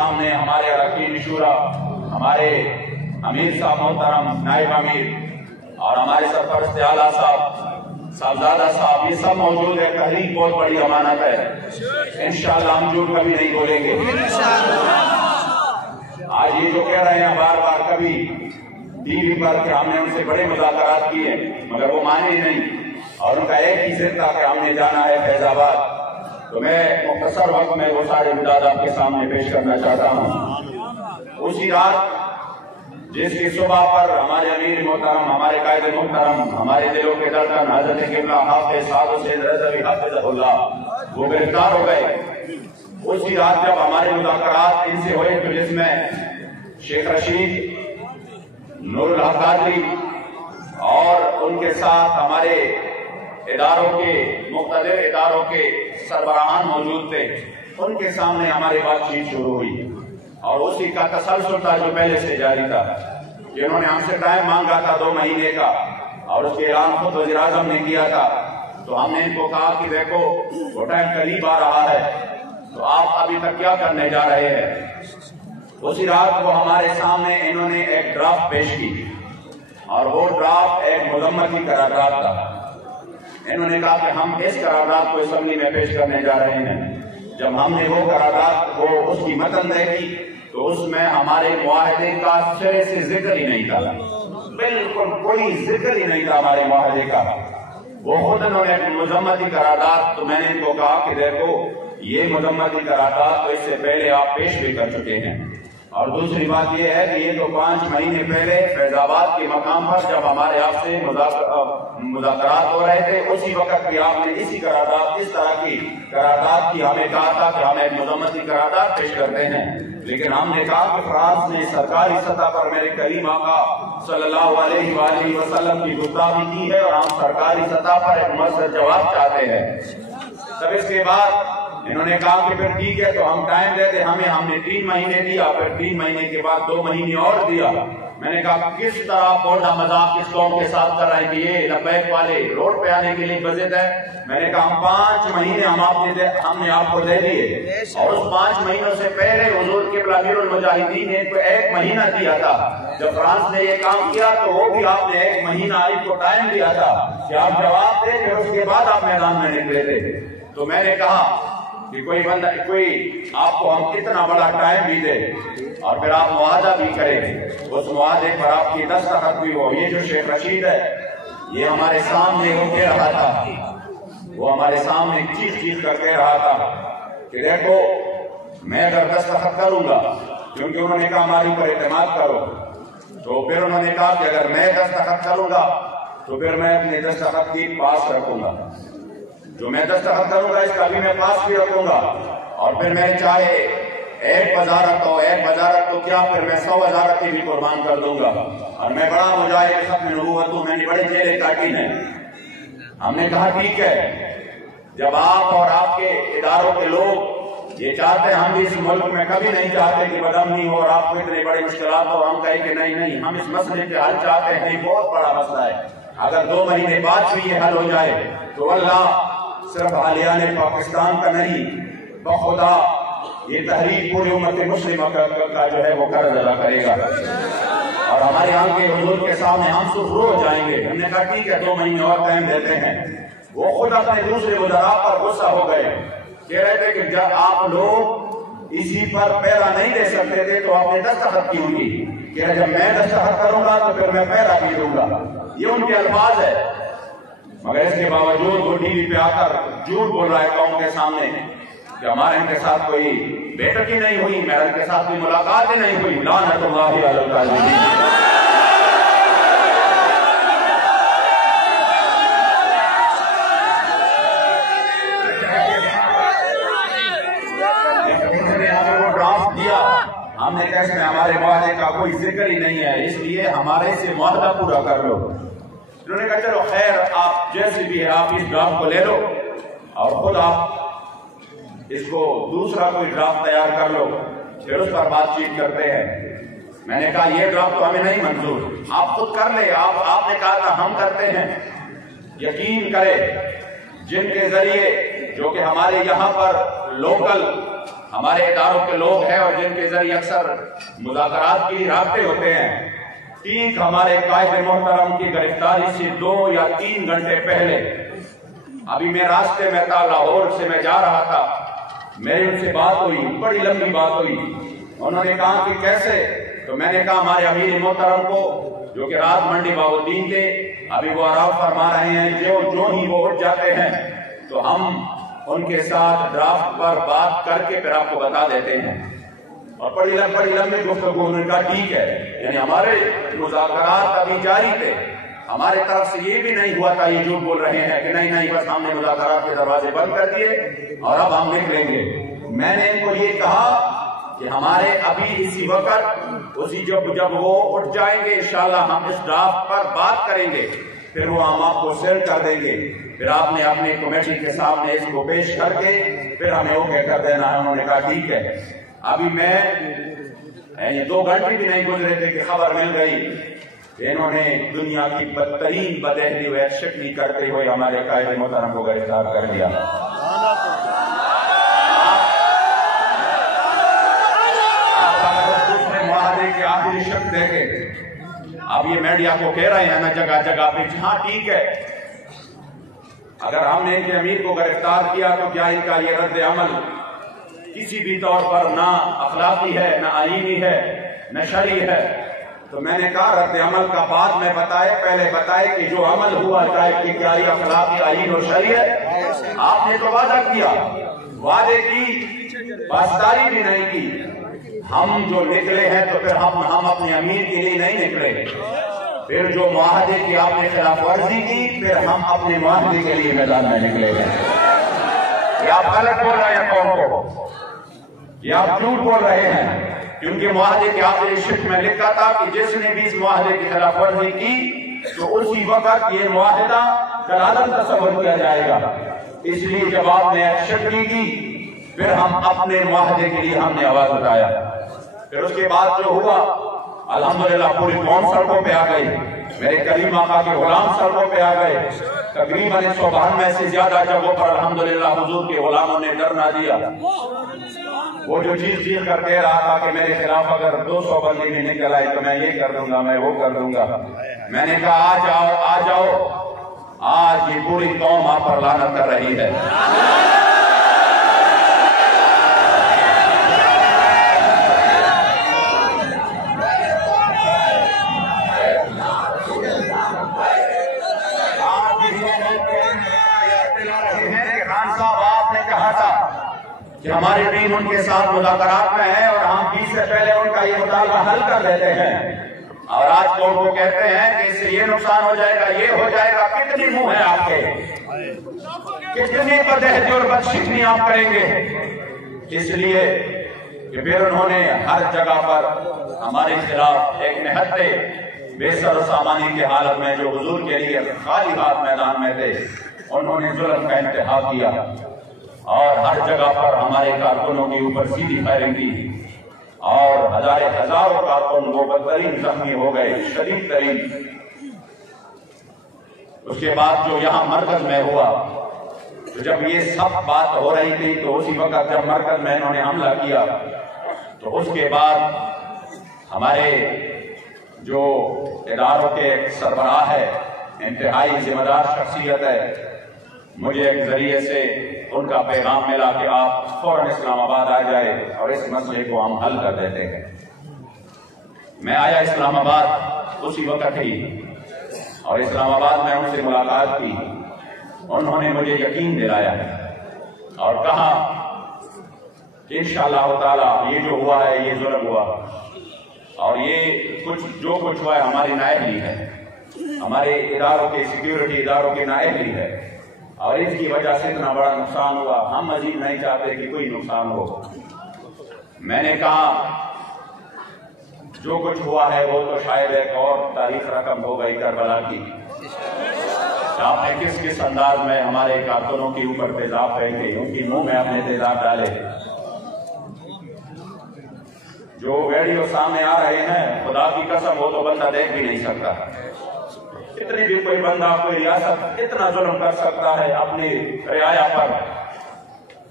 सामने हमारे अरकान शुरा, हमारे अमीर साहब मोहतरम नायब अमीर और हमारे सरपरस्त आला साहब साहबजादा साहब, ये सब मौजूद है। तहरीक बहुत बड़ी अमानत है, इंशाअल्लाह हम झूठ कभी नहीं बोलेंगे। आज ये जो कह रहे हैं बार बार कभी टीवी पर कि हमने उनसे बड़े मुज़ाकरात किए, मगर वो माने ही नहीं और उनका एक ही जिद था कि हमने जाना है फैजाबाद। तो मैं मुख्तसर वक्त में वो सारे मिजाज आपके सामने पेश करना चाहता हूँ। उसी रात जिसकी सुबह पर हमारे अमीर मोहतरम, हमारे कायदे मोहतरम, हमारे दिलों के धड़कन हज़रत क़िबला हाफ़िज़ साद हुसैन रज़वी हाफ़िज़हुल्लाह वो गिरफ्तार हो गए। उसी रात जब हमारे मुज़ाकरात इनसे हुए तो जिसमें शेख रशीद, नूरुल हक कादरी और उनके साथ हमारे इदारों के मुख्तलिफ इदारों के सरबराहान मौजूद थे, उनके सामने हमारी बातचीत शुरू हुई और उसी का तसलसल था जो पहले से जारी था। जिन्होंने हमसे टाइम मांगा था 2 महीने का और उसके ऐलान खुद वज़ीर आज़म ने किया था, तो हमने इनको कहा कि देखो वो टाइम करीब आ रहा है, तो आप अभी तक क्या करने जा रहे हैं। उसी रात वो हमारे सामने इन्होंने एक ड्राफ्ट पेश की और वो ड्राफ्ट एक मुज़म्मती करारदाद था। इन्होंने कहा कि हम इस करारदाद को असेंबली में पेश करने जा रहे हैं। जब हमने वो करारदाद को उसकी मतन देखी तो उसमें हमारे मुआहदे का सिरे से जिक्र ही नहीं था, बिल्कुल कोई जिक्र ही नहीं था हमारे मुआहदे का। वो खुद उन्होंने मुज़म्मती करारदाद, तो मैंने इनको कहा कि देखो ये मुज़म्मती करारदाद तो इससे पहले आप पेश भी कर चुके हैं, और दूसरी बात यह है कि ये तो 5 महीने पहले फैजाबाद के मकाम पर जब हमारे आपसे मुज़ाकरात हो रहे थे, उसी वक्त भी आपने इसी करारदाद, इस तरह की करारदाद की हमें कहा था कि हम एक मुज़म्मती करारदाद पेश करते हैं। लेकिन हमने कहा कि फ्रांस ने सरकारी सतह पर मेरे करीम आका सल्लल्लाहु अलैहि वसल्लम की गुस्ताखी की है और हम सरकारी सतह पर एक मुअस्सर जवाब चाहते हैं। तब इसके बाद इन्होंने कहा कि फिर ठीक है तो हम टाइम दे दे हमें। हमने 3 महीने दिया, फिर 3 महीने के बाद 2 महीने और दिया। मैंने कहा किस तरह बोलना मजाक किस कौम के साथ कर रहे हैं कि ये लबैक वाले रोड पे आने के लिए बजिद है। मैंने कहा हम 5 महीने हमने आपको दे दिए और उस 5 महीनों से पहले हुजूर क़िबला अमीरुल मुजाहिदीन ने तो 1 महीना दिया था। जब फ्रांस ने ये काम किया तो वो भी आपने 1 महीना आपको टाइम दिया था कि आप जवाब दे, फिर उसके बाद आप मैदान में निकले थे। तो मैंने कहा कि कोई आपको हम कितना बड़ा टाइम भी दे और फिर आप मुआहदा भी करें, उस मुआहदे पर आपकी दस्तखत भी हो। ये जो शेख रशीद है ये हमारे सामने वो कह रहा था, वो हमारे सामने चीख कर कह रहा था कि देखो मैं अगर दस्तखत करूंगा, क्योंकि उन्होंने कहा हमारे ऊपर एतमाद करो, तो फिर उन्होंने कहा कि अगर मैं दस्तखत करूंगा तो फिर मैं अपने दस्तखत की पास रखूंगा, जो मैं दस्तखत करूंगा इसका भी मैं पास भी रखूंगा, और फिर मैं चाहे 1 वजारत हो 1 वजारत तो क्या फिर मैं 100 वजारतें भी कुर्बान कर दूंगा। और मैं बड़ा मुजाहिद खत्म नबूवत हूं, मैंने बड़ी जेलें काटी हैं। हमने कहा ठीक है, जब आप और आपके इदारों के लोग ये चाहते हैं, हम भी इस मुल्क में कभी नहीं चाहते कि बदअमनी हो और आपको इतनी बड़ी मुश्किलात हो, हम कहें कि नहीं हम इस मसले के हल चाहते हैं, ये बहुत बड़ा मसला है। अगर 2 महीने बाद भी ये हल हो जाए तो अल्लाह सिर्फ आलियाने पाकिस्तान का नहीं, बखुदा ये तहरीक पूरी उम्मत मुस्लिम का जो है वो कर्ज अदा करेगा और हमारे यहाँ के हुजूर के सामने हम सुरखरू हो जाएंगे। हमने कहा ठीक है 2 महीने और टाइम देते हैं। वो खुद अपने दूसरे वज़रा पर गुस्सा हो गए, कह रहे थे कि जब आप लोग इसी पर पैरा नहीं दे सकते थे तो आपने दस्तखत की होगी, कि जब मैं दस्तखत करूंगा तो फिर मैं पैरा भी दूंगा। ये उनके अल्फाज है, मगर इसके बावजूद वो टीवी पे आकर झूठ बोल रहा है कौम के सामने कि हमारे इनके साथ कोई बैठक ही नहीं हुई, मेरे इनके साथ कोई मुलाकात ही नहीं हुई। लानतुल्लाहि अलल काज़िबीन। वो ड्राफ्ट दिया, हमने कहा इसमें हमारे मुआहदे का कोई जिक्र ही नहीं है, इसलिए हमारे से मुआहदा पूरा कर लो। उन्होंने कहा चलो खैर आप जैसे भी है आप इस ड्राफ्ट को ले लो और खुद आप इसको दूसरा कोई ड्राफ्ट तैयार कर लो, फिर उस पर बातचीत करते हैं। मैंने कहा ये ड्राफ्ट तो हमें नहीं मंजूर, आप खुद कर ले। आपने कहा था हम करते हैं। यकीन करें जिनके जरिए जो कि हमारे यहाँ पर लोकल हमारे इदारों के लोग हैं और जिनके जरिए अक्सर मुज़ाकरात की राब्ते होते हैं, ठीक हमारे कायद मोहतरम की गिरफ्तारी से 2 या 3 घंटे पहले अभी मैं रास्ते में था, लाहौर से मैं जा रहा था, मेरी उनसे बात हुई, बड़ी लंबी बात हुई। उन्होंने कहा कि कैसे, तो मैंने कहा हमारे अमीर मोहतरम को जो कि रात मंडी बाबुद्दीन थे, अभी वो आराम फरमा रहे हैं, जो ही वो उठ जाते हैं तो हम उनके साथ ड्राफ्ट पर बात करके फिर आपको बता देते हैं। और बड़ी लंबी गुफ्तगू। उन्होंने कहा ठीक है, यानी हमारे मुज़ाकरात अभी जारी थे, हमारे तरफ से ये भी नहीं हुआ था ये झूठ बोल रहे हैं कि नहीं बस हमने मुज़ाकरात के दरवाजे बंद कर दिए और अब हम निकलेंगे। मैंने इनको ये कहा कि हमारे अभी इसी वक्त उसी जब वो उठ जाएंगे इंशाल्लाह हम इस ड्राफ्ट पर बात करेंगे, फिर वो हम आपको सेंड कर देंगे, फिर आपने अपनी कमेटी के सामने इसको पेश करके फिर हमें ओके कर देना है। उन्होंने कहा ठीक है। अभी मैं 2 घंटे भी नहीं गुजरे थे कि खबर मिल गई, इन्होंने दुनिया की बदतरीन बदहली हुए शक्ली करते हुए हमारे कायदे मोहतरम को गिरफ्तार कर दिया। मुआहदे के आखिरी शब्द देखे, अब ये मीडिया को कह रहे हैं ना जगह जगह पे, हाँ ठीक है, अगर हमने इनके अमीर को गिरफ्तार किया तो क्या इनका ये रद्द अमल किसी भी तौर पर ना अखलाकी है, ना आईनी है, न शरई है? तो मैंने कहा रद्द अमल का बाद में बताए, पहले बताए कि जो अमल हुआ चाहे कि क्या ये अखलाकी, आईन और शरई है? आपने तो वादा किया, वादे की पासदारी भी नहीं की। हम जो निकले हैं तो फिर हम अपने अमीर के लिए नहीं निकले, फिर जो मुआहदे की आपने खिलाफ वर्जी की फिर हम अपने मुआहदे के लिए मैदान में निकले हैं। ये आप गलत बोल रहे हैं कौम को, ये आप झूठ बोल रहे हैं, क्योंकि मुआहदे के आखिरी शिफ्ट में लिखा था कि जिसने भी इस मुआहदे की खिलाफ वर्जी की तो उसी वक्त ये मुआहदा कलादम तस्वर किया जाएगा। इसलिए जब आपने एक्शन की फिर हम अपने मुआहदे के लिए हमने आवाज उठाया। फिर उसके बाद जो हुआ अल्हम्दुलिल्लाह पूरी कौम सड़कों पे आ गई, मेरे करीम आका के गुलाम सड़कों पे आ गए। तकरीबन 192 से ज्यादा जगहों पर अल्हम्दुलिल्लाह हुजूर के गुलामों ने डर ना दिया। वो जो चीख कर कह रहा था कि मेरे खिलाफ अगर 200 बंदी भी निकल आई तो मैं ये कर दूंगा, मैं वो कर दूंगा, मैंने कहा आ जाओ, आज ये पूरी कौम आप पर लानत कर रही है। कि हमारी टीम उनके साथ मुज़ाकरात में है और हम 20 से पहले उनका ये मुतालबा हल कर देते हैं, और आज कौन को कहते हैं कि इससे ये नुकसान हो जाएगा, ये हो जाएगा। कितनी मुंह है आपके, कितनी बदहती और बदशिकनी आप करेंगे? इसलिए कि फिर उन्होंने हर जगह पर हमारे खिलाफ एक निहत्ते बेसर सामानी की हालत में जो हुजूर के लिए खाली हाथ मैदान में थे, उन्होंने जुल्म का इंतहा किया और हर जगह पर हमारे कारकुनों के ऊपर सीधी फायरिंग की और हजारों कारकुन वो बदतरीन जख्मी हो गए, शदीद तरीन। उसके बाद जो यहाँ मरकज में हुआ, तो जब ये सब बात हो रही थी तो उसी वक्त जब मरकज में इन्होंने हमला किया तो उसके बाद हमारे जो इदारों के सरबराह है, इंतहाई जिम्मेदार शख्सियत है, मुझे एक जरिए से उनका पैगाम मिला कि आप फौरन इस्लामाबाद आ जाए और इस मसले को हम हल कर देते हैं। मैं आया इस्लामाबाद उसी वक्त ही और इस्लामाबाद में उनसे मुलाकात की। उन्होंने मुझे यकीन दिलाया और कहा कि इंशाअल्लाह ताला ये जो हुआ है ये जुल्म हुआ और ये जो कुछ हुआ है हमारी नाअहली है, हमारे इदारों के सिक्योरिटी इदारों की नाअहली है और इसकी वजह से इतना बड़ा नुकसान हुआ। हम मजीद नहीं चाहते कि कोई नुकसान हो। मैंने कहा जो कुछ हुआ है वो तो शायद एक और तारीख रकम हो गई करबला की। आपने किस अंदाज में हमारे कारकुनों के ऊपर तेजाब फेंके, उनकी मुंह में अपने तेजाब डाले। जो वीडियो सामने आ रहे हैं, खुदा की कसम वो तो बंदा देख भी नहीं सकता। इतनी भी कोई बंदा, कोई रियासत इतना जुल्म कर सकता है अपनी रियाया पर?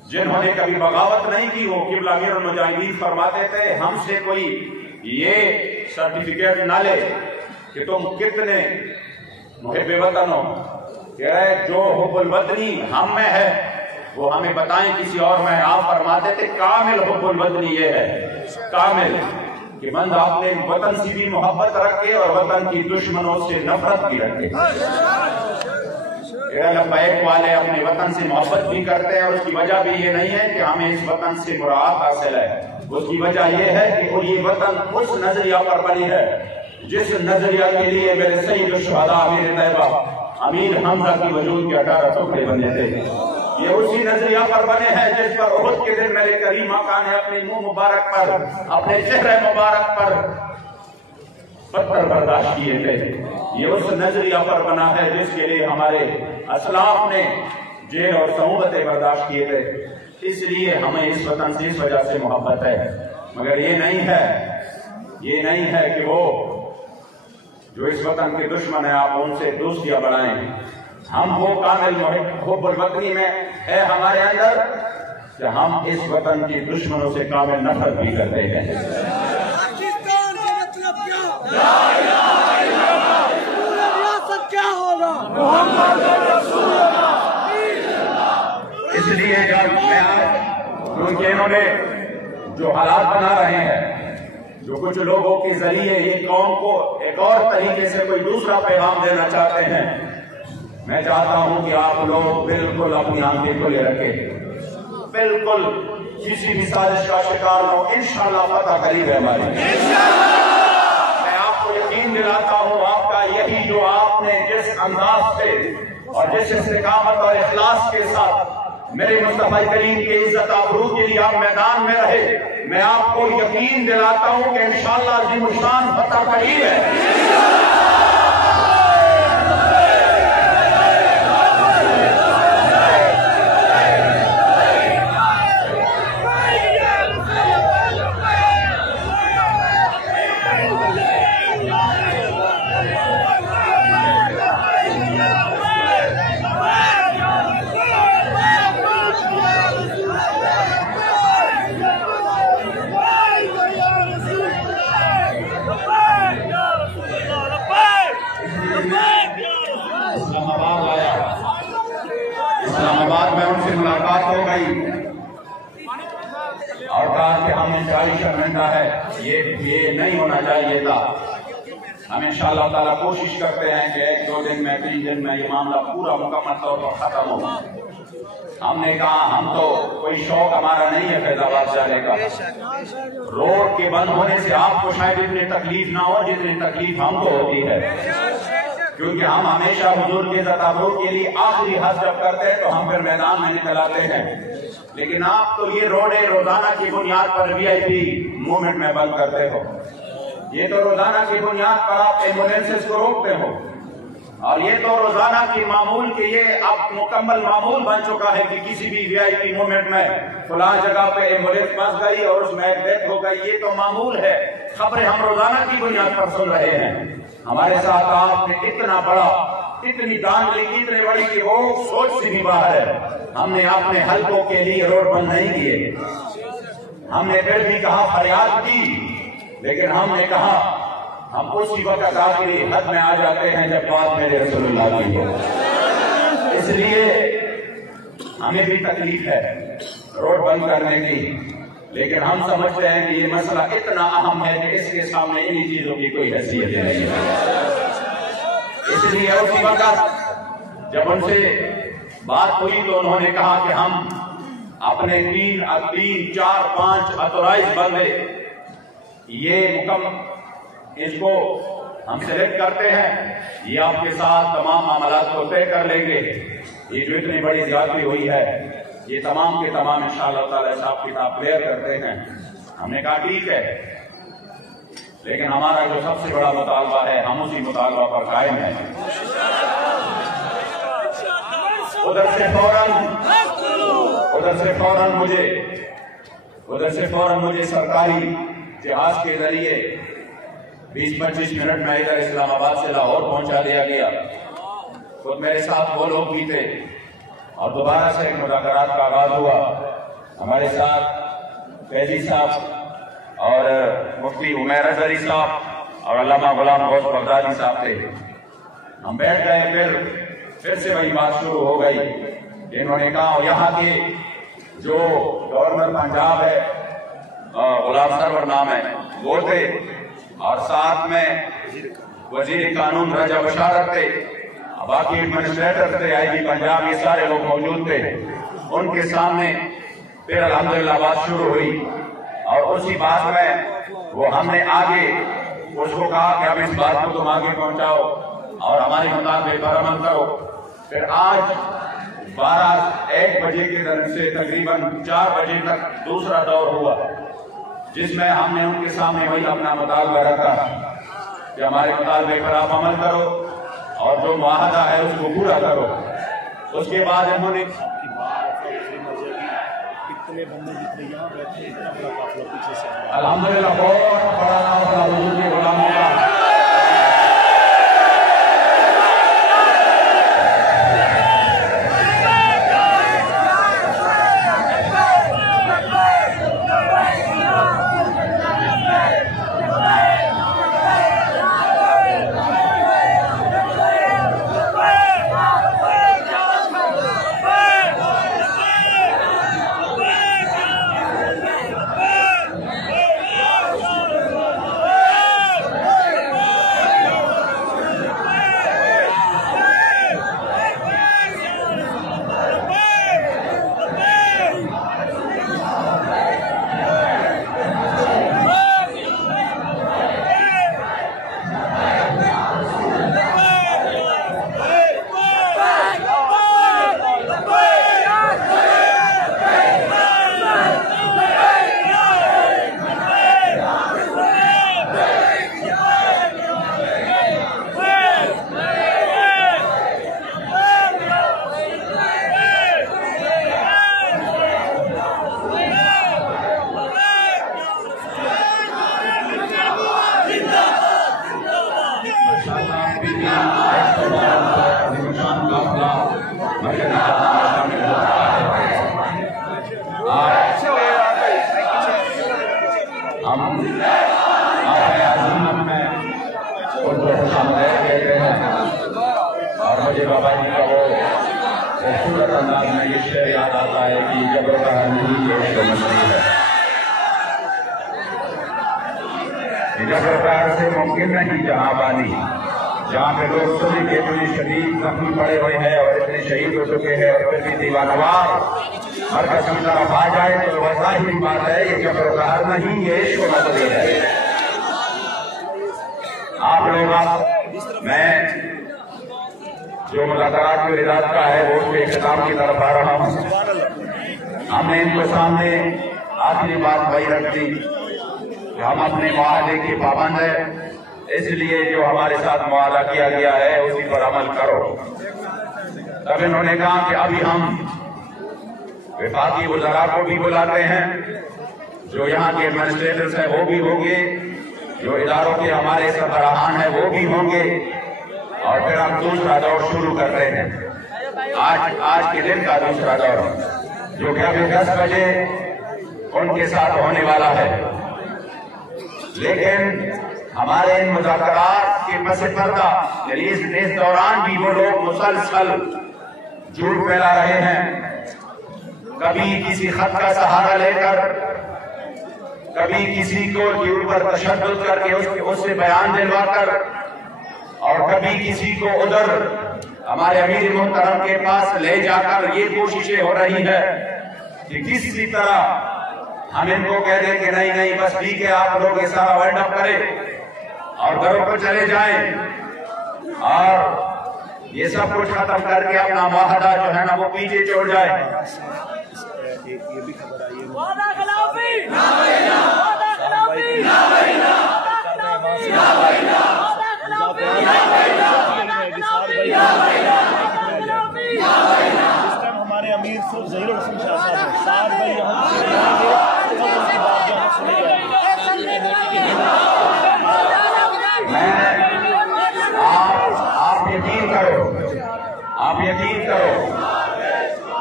जिन्होंने कभी बगावत नहीं की, वो किबला अमीरुल मुजाहिदीन फरमाते थे हमसे कोई ये सर्टिफिकेट ना ले कि तुम कितने मुहिब्बे वतन हो, कह रहे जो हुब्बुल वतनी हम में है वो हमें बताएं किसी और में। आप फरमाते थे कामिल हुब्बुल वतनी ये है, कामिल कि बंदा अपने वतन से भी मोहब्बत रखे और वतन की दुश्मनों से नफरत भी रखे। लब्बैक वाले अपने वतन से मोहब्बत भी करते हैं और उसकी वजह भी ये नहीं है कि हमें इस वतन से मुराद हासिल है, उसकी वजह ये है कि ये वतन उस नजरिया पर बनी है जिस नजरिया के लिए मेरे सईद शुहदा अमीर तैयबा अमीर हमजा की वजूद के 18 टुकड़े बने थे। ये उसी नजरिया पर बने हैं जिस पर उहुद के दिन मेरे करीम आका ने अपने मुंह मुबारक पर, अपने चेहरे मुबारक पर पत्थर बर्दाश्त किए थे। ये उस नजरिया पर बना है जिसके लिए हमारे असलाफ ने जेल और सऊबतें बर्दाश्त किए थे। इसलिए हमें इस वतन से इस वजह से मोहब्बत है। मगर ये नहीं है कि वो जो इस वतन के दुश्मन है आप उनसे दोस्तियां बढ़ाएं। हम वो कामिल हुब्बुल वतनी में है हमारे अंदर कि हम इस वतन की दुश्मनों से कामिल नफरत भी करते हैं। पाकिस्तान का मतलब क्या? पूरा रियासत क्या होगा? इसलिए जब मैं क्योंकि इन्होंने जो हालात बना रहे हैं, जो कुछ लोगों के जरिए ये कौम को एक और तरीके से कोई दूसरा पैगाम देना चाहते हैं, मैं चाहता हूं कि आप लोग बिल्कुल अपनी आंखें खुले रखें, बिल्कुल किसी भी साजिश का शिकार हो। इंशाअल्लाह फतह करीब है हमारी। मैं आपको यकीन दिलाता हूं, आपका यही जो आपने जिस अंदाज से और जिस इस्तिकामत और इखलास के साथ मेरे मुस्तफा करीम के इज्जत आबरू के लिए आप मैदान में रहे, मैं आपको यकीन दिलाता हूं कि इंशाअल्लाह ज़िमुशान फतह करीब है। इस्लामाबाद में उनसे मुलाकात हो गई और कहा कि हमें 40 घंटा है, ये नहीं होना चाहिए था। हम इंशाअल्लाह ताला कोशिश करते हैं कि 1-2 दिन में 3 दिन में ये मामला पूरा मुकम्मल तौर पर खत्म हो। हमने कहा हम तो कोई शौक हमारा नहीं है फैजाबाद जाने का। रोड के बंद होने से आपको शायद इतनी तकलीफ ना हो जितनी तकलीफ हमको होती है, क्योंकि हम हमेशा हुजूर के तताबुर के लिए आखिरी हद जब करते हैं तो हम फिर मैदान में निकल आते हैं। लेकिन आप तो ये रोडे रोजाना की बुनियाद पर VIP मूवमेंट में बंद करते हो, ये तो रोजाना की बुनियाद पर आप एम्बुलेंसेस को रोकते हो, और ये तो रोजाना की मामूल के ये अब मुकम्मल मामूल बन चुका है कि किसी भी VIP मूवमेंट में फलां जगह पे एम्बुलेंस फंस गई और उसमें एक डेथ हो गई। ये तो मामूल है, खबरें हम रोजाना की बुनियाद पर सुन रहे हैं। हमारे साथ आपने इतना बड़ा, इतनी दानगी इतने बड़ी कि वो सोच से भी बाहर है। हमने अपने हल्कों के लिए रोड बंद नहीं किए, हमने फिर भी कहा फरियाद की, लेकिन हमने कहा हम उसी वक्त आखिरी हद में आ जाते हैं जब बात मेरे रसूलुल्लाह की हो। इसलिए हमें भी तकलीफ है रोड बंद करने की, लेकिन हम समझते हैं कि ये मसला इतना अहम है कि इसके सामने इन्हीं चीजों की कोई हैसियत नहीं है। इसलिए उसी वक्त जब उनसे बात हुई तो उन्होंने कहा कि हम अपने 3, 4, 5 ऑथोराइज बंदे ये इसको हम सिलेक्ट करते हैं, ये आपके साथ तमाम मामलात को तय कर लेंगे। ये जो इतनी बड़ी ज्यादती हुई है ये तमाम के तमाम इंशाअल्लाह ताला हिसाब किताब क्लियर करते हैं। हमने कहा ठीक है, लेकिन हमारा जो सबसे बड़ा मुतालबा है हम उसी मुतालबा पर कायम है। उधर से फौरन मुझे सरकारी जहाज के जरिए 20-25 मिनट में इधर इस्लामाबाद से लाहौर पहुंचा दिया गया। खुद मेरे साथ वो लोग भी थे और दोबारा से एक मुज़ाकरात का आगाज हुआ। हमारे साथ फैजी साहब और मुफ्ती उमैर अजहरी साहब और अल्लामा गुलाम गौस बगदादी साहब थे। हम बैठ गए, फिर से वही बात शुरू हो गई। इन्होंने कहा यहाँ के जो गवर्नर पंजाब है, गुलाम सरवर नाम है, वो थे, और साथ में वजीर कानून रजा बशारत थे, बाकी एडमिनिस्ट्रेटर थे, आईजी पंजाब, ये सारे लोग मौजूद थे। उनके सामने फिर अल्हम्दुलिल्लाह बात शुरू हुई और उसी बात में वो हमने आगे उसको कहा कि अब इस बात को तुम आगे पहुंचाओ और हमारे मुताबिक पर अमल करो। फिर आज 12-1 बजे के दर से तकरीबन 4 बजे तक दूसरा दौर हुआ, जिसमें हमने उनके सामने वही अपना मुतालबा रखा कि हमारे मुतालबे पर आप अमल करो और जो मुआहदा है उसको पूरा करो। उसके बाद उन्होंने अल्हम्दुलिल्लाह बहुत बड़ा नाम हुजूर के गुलामों का से मुमकिन नहीं जहांबानी, जहाँ पे लोग सभी के इतने शदीद जख्मी पड़े हुए हैं और इतने शहीद हो चुके हैं और फिर भी दीवानवार मरकज की तरफ आ जाए तो वैसा ही बात है। ये जबरकार नहीं, ये इश्क नजरी है। आप लोग मैं जो मुलाकात के रिदात का है वो उसके इख्तिताम की तरफ आ रहा हूँ। हमने इनके सामने आखिरी बात वही रख दी कि हम अपने मुआहदे के पाबंद है, इसलिए जो हमारे साथ मुआहदा किया गया है उसी पर अमल करो। तब इन्होंने कहा कि अभी हम विफाकी वज़रा को भी बुलाते हैं, जो यहाँ के एडमिनिस्ट्रेटर्स हैं वो भी होंगे, जो इदारों के हमारे सरबराहान हैं वो भी होंगे, और फिर हम दूसरा दौर शुरू करते हैं। आज के दिन का दूसरा दौर जो कि अभी 10 बजे उनके साथ होने वाला है। लेकिन हमारे इन मुज़ाकरात के पस पर्दा इस दौरान भी वो लोग मुसलसल झूठ फैला रहे हैं, कभी किसी खत का सहारा लेकर, कभी किसी को के ऊपर तशद्दुद करके उससे बयान दिलवाकर, और कभी किसी को उधर हमारे अमीर मोहतरम के पास ले जाकर ये कोशिशें हो रही है कि किसी तरह हम इनको कह दें कि नहीं नहीं बस ठीक है, आप लोग ये सारा वाइंड अप करें और घरों पर चले जाएं और ये सब कुछ खत्म करके अपना मुआहदा जो है ना वो पीछे छोड़ जाए। ये भी खबर आई है हमारे अमीर ज़हीरुल हसन शाह साहब साथ भाई आप यकीन करो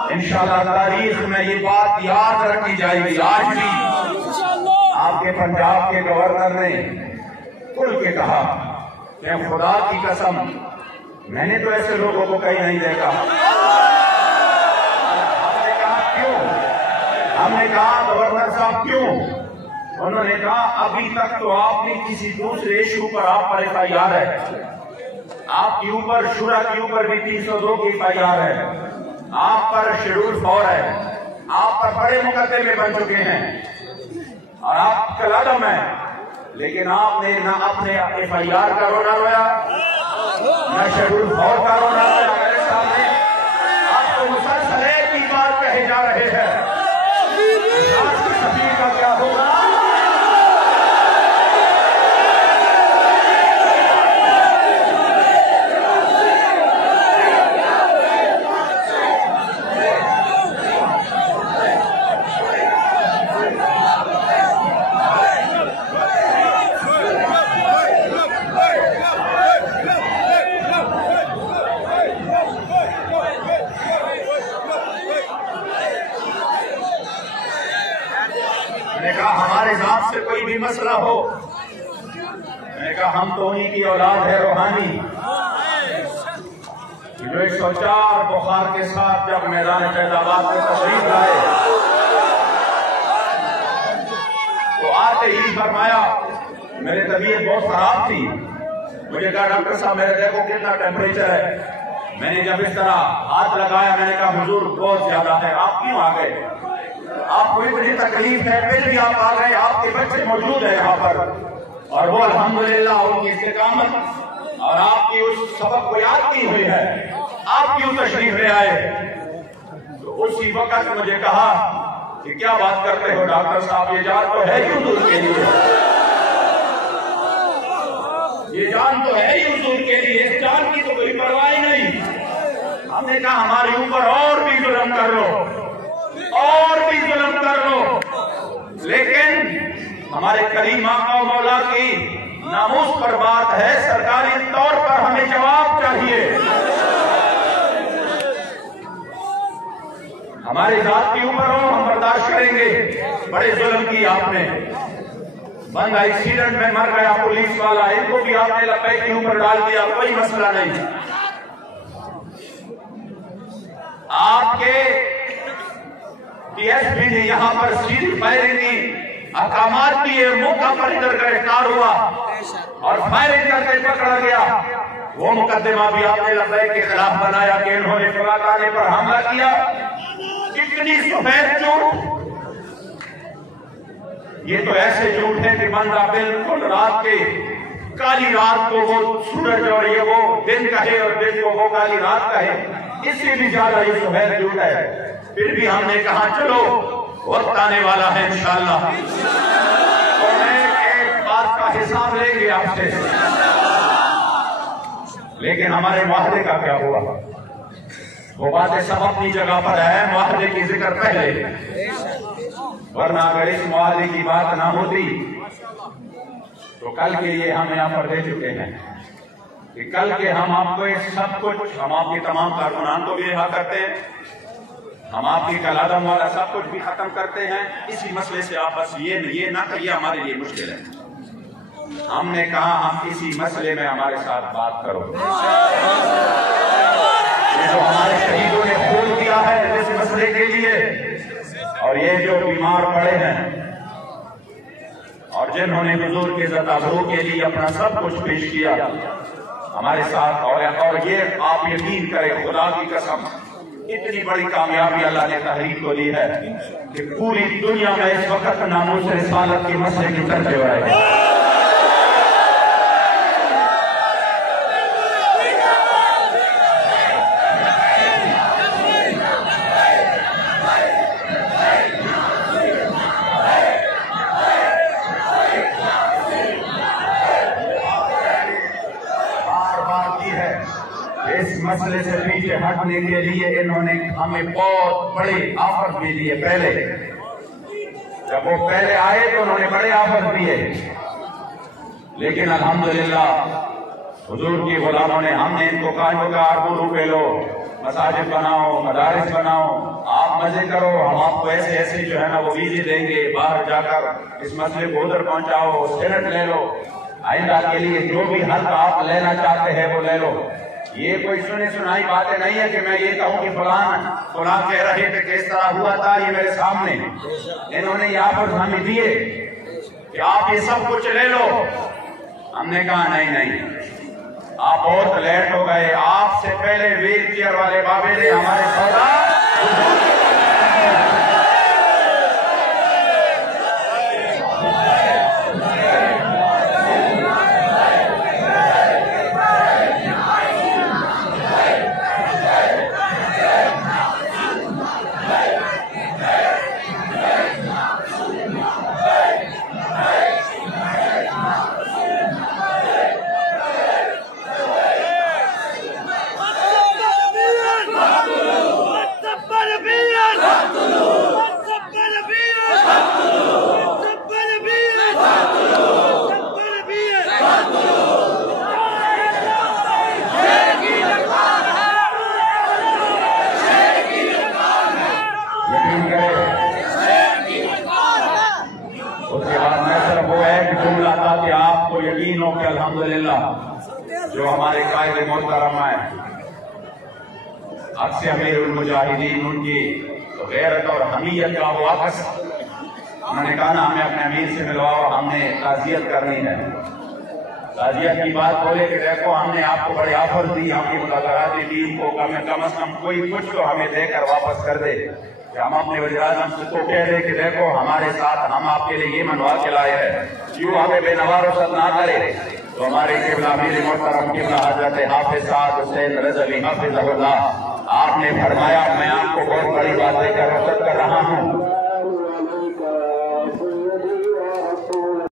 इंशाअल्लाह तारीख में ये बात याद रखी जाएगी। आज भी आपके पंजाब के गवर्नर ने खुल के कहा कि खुदा की कसम मैंने तो ऐसे लोगों को कहीं नहीं देखा। हमने कहा क्यों? हमने कहा गवर्नर साहब क्यों? उन्होंने कहा अभी तक तो आपने किसी दूसरे इशू पर आप पर FIR है, आपके ऊपर शुरा के ऊपर भी 302 की FIR है, आप पर शेड्यूल 4 है, आप पर बड़े मुकदमे बन चुके हैं और आप कलादम है, लेकिन आपने ना अपने FIR का रोना रोया, न शेड्यूल 4 का रोना रोया। मेरे सामने आपको मुसलसल एक ही बात कहे जा रहे हैं, सफीर का क्या होगा? मैंने कहा हमारे जात से कोई भी मसला हो, मैंने कहा हम तो उन्हीं की औलाद है रूहानी, जो 104 बुखार के साथ जब मैदान फैजाबाद में तशरीफ लाए तो आते ही फरमाया, मेरी तबीयत बहुत खराब थी, मुझे कहा डॉक्टर साहब मेरे देखो कितना टेम्परेचर है। मैंने जब इस तरह हाथ लगाया मैंने कहा हुजूर बहुत ज्यादा है, आप क्यों आ गए? आपको इतनी तकलीफ है फिर भी आप आ गए, आपके बच्चे मौजूद है यहाँ पर और वो अल्हम्दुलिल्लाह उनकी इस्तिकामत और आपकी उस सबक को याद की हुई है, आप क्यों तशरीफ ले आए? तो उसी वक्त मुझे कहा कि क्या बात करते हो डॉक्टर साहब, ये जान तो है ही हुजूर के लिए, ये जान तो है ही हुजूर के लिए, इस जान की तो कोई परवाह नहीं। हमने कहा हमारे ऊपर और भी जुल्म कर लो, और भी जुल्म कर लो, लेकिन हमारे करीम आका और मौला की नामूस पर बात है, सरकारी तौर पर हमें जवाब चाहिए। हमारी जात के ऊपर हो हम बर्दाश्त करेंगे, बड़े जुल्म की आपने, बंदा एक्सीडेंट में मर गया पुलिस वाला, इनको भी आपने लपैक के ऊपर डाल दिया, कोई मसला नहीं। आपके DSP ने यहाँ पर सीधी फायरिंग की, अहकामात दिए, मौका पर इधर गिरफ्तार हुआ और फायरिंग करके पकड़ा गया। वो मुकदमा भी आपने लबैक के खिलाफ बनाया कि इन्होंने फलाने पर हमला किया। कितनी सफेद झूठ, ये तो ऐसे झूठ है कि बंदा बिल्कुल रात के काली रात को वो सूरज और ये वो दिन कहे और दिन को वो काली रात कहे, इससे भी ज्यादा ये सफेद झूठ है। फिर भी हमने कहा चलो वक्त आने वाला है इंशाअल्लाह, तो मैं एक बात का हिसाब लेंगे आपसे, लेकिन हमारे वादे का क्या हुआ? वो बातें सब अपनी जगह पर है, वादे की जिक्र पहले, वरना अगर इस वादे की बात ना होती तो कल के लिए हम यहाँ पर दे चुके हैं कि कल के हम आपको सब कुछ, हम आपके तमाम कारकुनान को भी रिहा करते हैं, हम आपकी कलादम वाला सब कुछ भी खत्म करते हैं। इसी मसले से आप बस ये ना करिए हमारे लिए मुश्किल है। हमने कहा हम इसी मसले में हमारे साथ बात करो, ये जो हमारे शहीदों ने खून दिया है इस मसले के लिए, और ये जो बीमार पड़े हैं और जिन्होंने हुजूर के ज़ताबरू के लिए अपना सब कुछ पेश किया हमारे साथ, और ये आप यकीन करें खुदा की कसम, इतनी बड़ी कामयाबी अल्लाह ने तहरीक को दी है कि पूरी दुनिया में इस वक्त नामूस रिसालत के मसले की चर्चे हो रहे हैं। इस मसले से पीछे हटने के लिए इन्होंने हमें बहुत बड़े ऑफर भी दिए। पहले जब वो पहले आए तो उन्होंने बड़े ऑफर दिए, लेकिन अल्हम्दुलिल्लाह हुजूर की गुलामों ने, हमने इनको कहा ₹2 लो, मसाजिद बनाओ, मदारिस बनाओ, आप मजे करो, हम आपको ऐसे ऐसे जो है ना वो वीजे देंगे, बाहर जाकर इस मसले को उधर पहुंचाओ, सेनेट ले लो, आइंदा के लिए जो भी हल आप लेना चाहते हैं वो ले लो। ये कोई सुनी सुनाई बातें नहीं है कि मैं ये कहूँ कि फलां कह रहे थे कि इस तरह हुआ था, ये मेरे सामने इन्होंने यहाँ पर हमें दिए कि आप ये सब कुछ ले लो। हमने कहा नहीं, आप बहुत लेट हो गए, आपसे पहले व्हील चेयर वाले बाबे ने हमारे सौदा यकीन हो कि अल्हम्दुलिल्लाह जो हमारे कायदे मोहतरम है अक्सर अमीरुल मुजाहिदीन उनकी गैरत और हमीयत का वो वापस उन्होंने कहा ना हमें अपने अमीर से मिलवाओ, हमने ताज़ियत करनी है। ताज़ियत की बात बोले कि देखो हमने आपको बड़े ऑफर दी, हमने मुलाकात टीम को कम से कम कोई कुछ तो हमें देकर वापस कर दे। हम अपने वज़ीर-ए-आज़म से तो कह रहे कि देखो हमारे साथ हम आपके लिए ये मनवा के लाए हैं, क्यों हमें बेनवारसत ना करे। तो हमारे क़िबला अमीर मोहतरम क़िबला हज़रत हाफ़िज़ साद हुसैन रज़वी हाफ़िज़हुल्लाह आपने फरमाया मैं आपको बहुत बड़ी बात देकर रुख़्सत कर रहा हूँ,